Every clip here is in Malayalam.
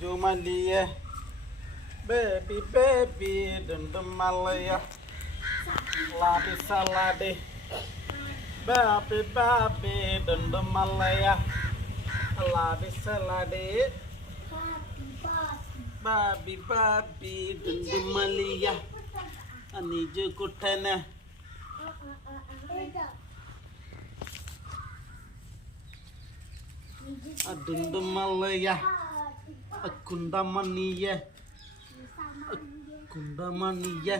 Jumalia, baby, baby, Dundumalia, Labi Saladi, baby, baby, Dundumalia, Labi Saladi, baby, baby, Dundumalia, I need you good tenor. Dundumalia. Kundamaniya Kundamaniya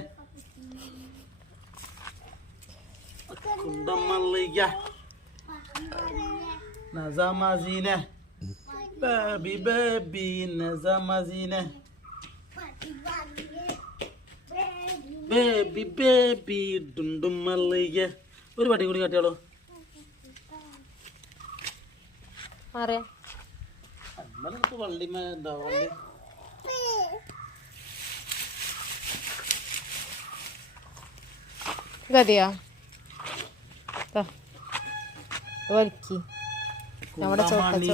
Kundamaliya Nazamazine Baby baby Nazamazine Baby baby Dundumaliya ഒരു പാട്ടി കൂടി കാട്ടിയാലോ ആരെ അമ്മക്ക് വള്ളിമ എന്താ വള്ളി ഗതിയാ വലിക്കി നമ്മുടെ ചോട്ട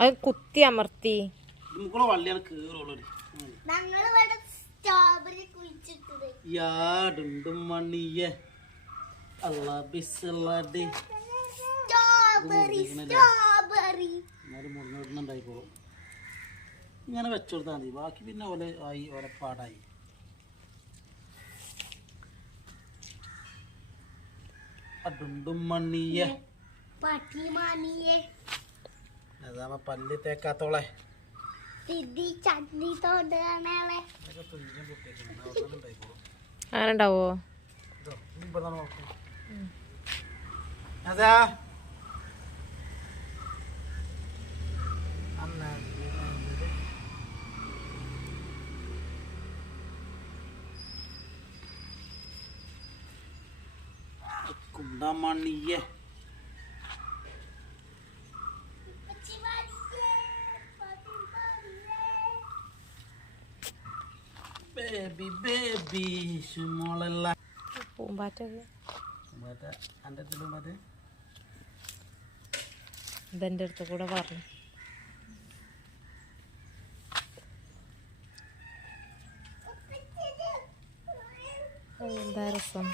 അത് കുത്തി അമർത്തി വള്ളിയാണ് കേറുള്ളൂ യാടുണ്ടും മണിയെ അല്ലാ ബിസ്സലാടി മുറിഞ്ഞിടുന്നുണ്ടായിക്കോളും ഇങ്ങനെ വെച്ചുകൊടുത്താൽ മതി ബാക്കി പിന്നെ ഓലെ ആയി ഓലെ പാടായി അടുണ്ടും മണിയെ അതാ പല്ലി തേക്കാത്തോളെ അങ്ങനെ ഉണ്ടാവോ അതാ കുണ്ടമണിയെ baby baby shumolella പൂമ്പാറ്റ പൂമ്പാറ്റ എൻ്റെ അടുത്ത് പൂമ്പാറ്റ ഇതെൻ്റെ അടുത്ത് കൂടെ പറഞ്ഞു എന്താ രസം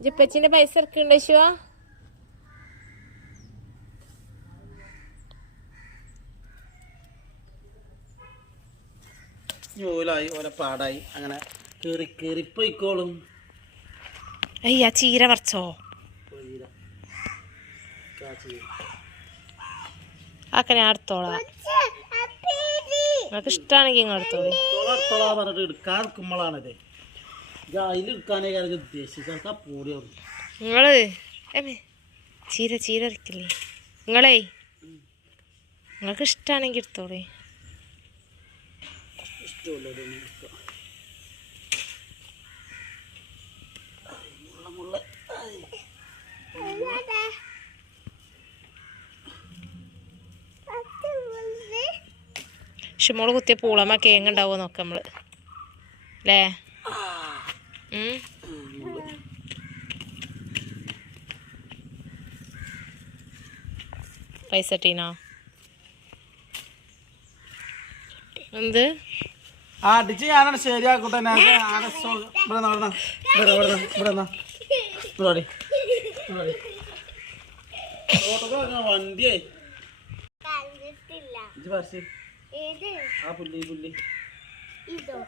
ജിപ്പച്ചിന്റെ പൈസ ഇറക്കുണ്ടോ ശിവ ഓലായി ഓല പാടായി അങ്ങനെ കേറി കേറിപ്പോയിക്കോളും അയ്യാ ചീര പറിച്ചോ ആക്കെ ഞാൻ എടുത്തോളാം നിങ്ങൾക്ക് ഇഷ്ടമാണെങ്കിൽ നിങ്ങൾ എടുത്തോളൂ എടുത്തോളാ പറഞ്ഞിട്ട് എടുക്കാൻ നിൽക്കുമ്പോഴാണത് അതിലെടുക്കാനേ കാര്യം ഉദ്ദേശിച്ചാൽ പൂടിയാവും നിങ്ങള് ചീര ചീര ഇറക്കില്ലേ നിങ്ങളേ നിങ്ങൾക്ക് ഇഷ്ടമാണെങ്കിൽ എടുത്തോളേ ഷിമോള് കുത്തിയ പൂളമ്മ കേങ്ങ് ഉണ്ടാവുമോ നോക്കാം നമ്മള് അല്ലേ പൈസ ഇട്ടീനോ എന്ത് അടിച്ച് ഞാനാണ് ശരിയാക്കട്ടെ വണ്ടിയേ ആ പുല്ലി പുല്ലി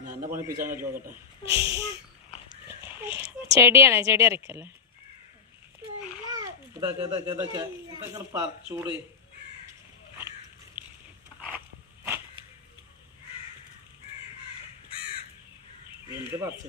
ഞാൻ പണിപ്പിച്ചാൽ ചോക്കട്ടെ ചെടിയാണ് ചെടി അറിയിക്കല്ലേ ഇതൊക്കെ പറിച്ചൂടെ എന്ത് പറിച്ചു